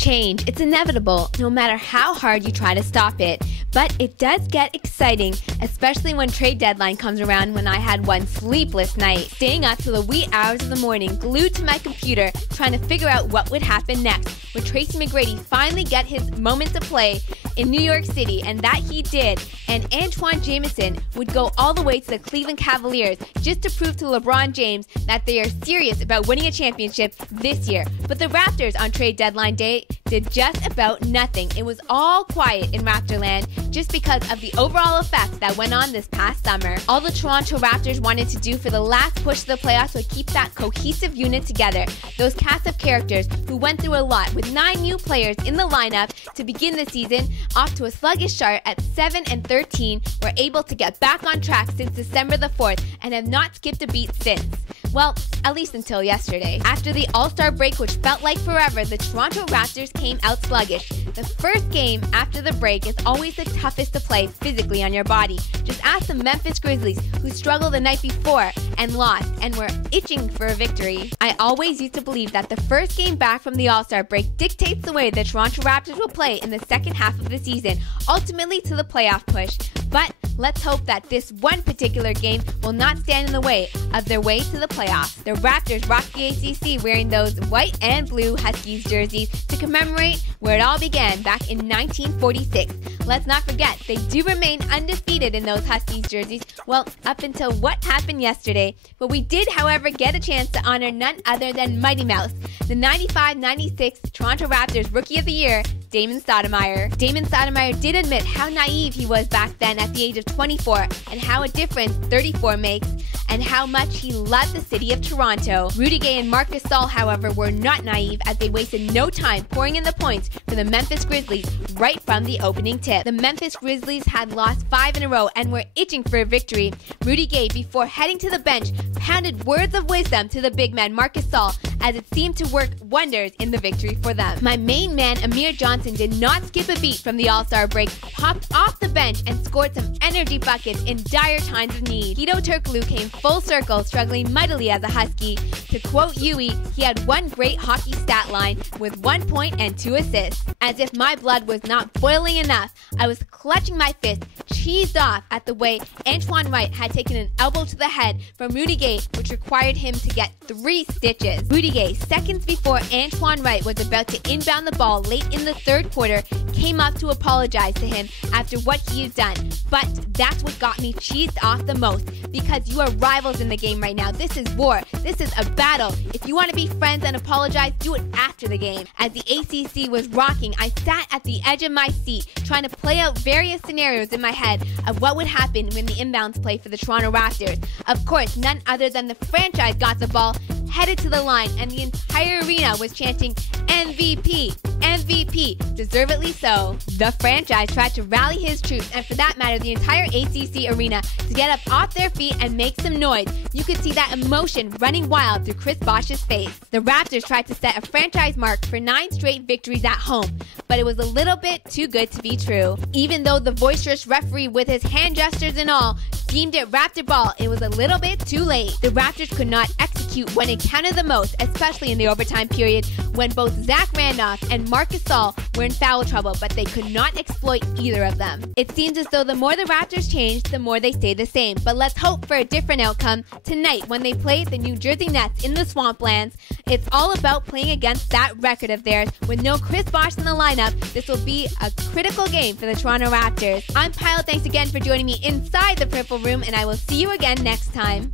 Change, it's inevitable, no matter how hard you try to stop it. But it does get exciting, especially when trade deadline comes around, when I had one sleepless night, staying up till the wee hours of the morning, glued to my computer, trying to figure out what would happen next, when Tracy McGrady finally got his moment to play in New York City, and that he did, and Antoine Jameson would go all the way to the Cleveland Cavaliers just to prove to LeBron James that they are serious about winning a championship this year. But the Raptors on trade deadline day did just about nothing. It was all quiet in Raptorland just because of the overall effect that went on this past summer. All the Toronto Raptors wanted to do for the last push to the playoffs was keep that cohesive unit together. Those cast of characters who went through a lot, with 9 new players in the lineup to begin the season, off to a sluggish start at 7-13, were able to get back on track since December the 4th and have not skipped a beat since. Well, at least until yesterday. After the All-Star break, which felt like forever, the Toronto Raptors came out sluggish. The first game after the break is always the toughest to play physically on your body. Just ask the Memphis Grizzlies, who struggled the night before and lost and were itching for a victory. I always used to believe that the first game back from the All-Star break dictates the way the Toronto Raptors will play in the second half of the season, ultimately to the playoff push. But let's hope that this one particular game will not stand in the way of their way to the playoffs. The Raptors rocked the ACC wearing those white and blue Huskies jerseys to commemorate where it all began back in 1946. Let's not forget, they do remain undefeated in those Huskies jerseys, well, up until what happened yesterday. But we did, however, get a chance to honor none other than Mighty Mouse, the 95-96 Toronto Raptors Rookie of the Year, Damon Stoudemire. Damon Stoudemire did admit how naive he was back then at the age of 24 and how a difference 34 makes, and how much he loved the city of Toronto. Rudy Gay and Marc Gasol, however, were not naive, as they wasted no time pouring in the points for the Memphis Grizzlies right from the opening tip. The Memphis Grizzlies had lost 5 in a row and were itching for a victory. Rudy Gay, before heading to the bench, pounded words of wisdom to the big man Marc Gasol, as it seemed to work wonders in the victory for them. My main man, Amir Johnson, did not skip a beat from the All-Star break, hopped off the bench and scored some energy buckets in dire times of need. Hedo Turkoglu came full circle, struggling mightily as a Husky. To quote Yui, he had one great hockey stat line with 1 point and 2 assists. As if my blood was not boiling enough, I was clutching my fist, cheesed off at the way Antoine Wright had taken an elbow to the head from Rudy Gay, which required him to get 3 stitches. Rudy Gay, seconds before Antoine Wright was about to inbound the ball late in the third quarter, came up to apologize to him after what he had done. But that's what got me cheesed off the most, because you are rivals in the game right now. This is war. This is a battle. If you want to be friends and apologize, do it after the game. As the ACC was rocking, I sat at the edge of my seat, trying to play out various scenarios in my head of what would happen when the inbounds play for the Toronto Raptors. Of course, none other than the franchise got the ball, headed to the line, and the entire arena was chanting MVP, MVP, deservedly so. The franchise tried to rally his troops, and for that matter, the entire ACC arena, to get up off their feet and make some noise. You could see that emotion running wild through Chris Bosh's face. The Raptors tried to set a franchise mark for 9 straight victories at home, but it was a little bit too good to be true. Even though the boisterous referee, with his hand gestures and all, deemed it Raptor ball, it was a little bit too late. The Raptors could not execute when it counted the most, especially in the overtime period, when both Zach Randolph and Marc Gasol were in foul trouble, but they could not exploit either of them. It seems as though the more the Raptors changed, the more they stayed the same. But let's hope for a different outcome tonight when they play the New Jersey Nets in the Swamplands. It's all about playing against that record of theirs. With no Chris Bosh in the lineup, this will be a critical game for the Toronto Raptors. I'm Pyle. Thanks again for joining me inside the Purple Room, and I will see you again next time.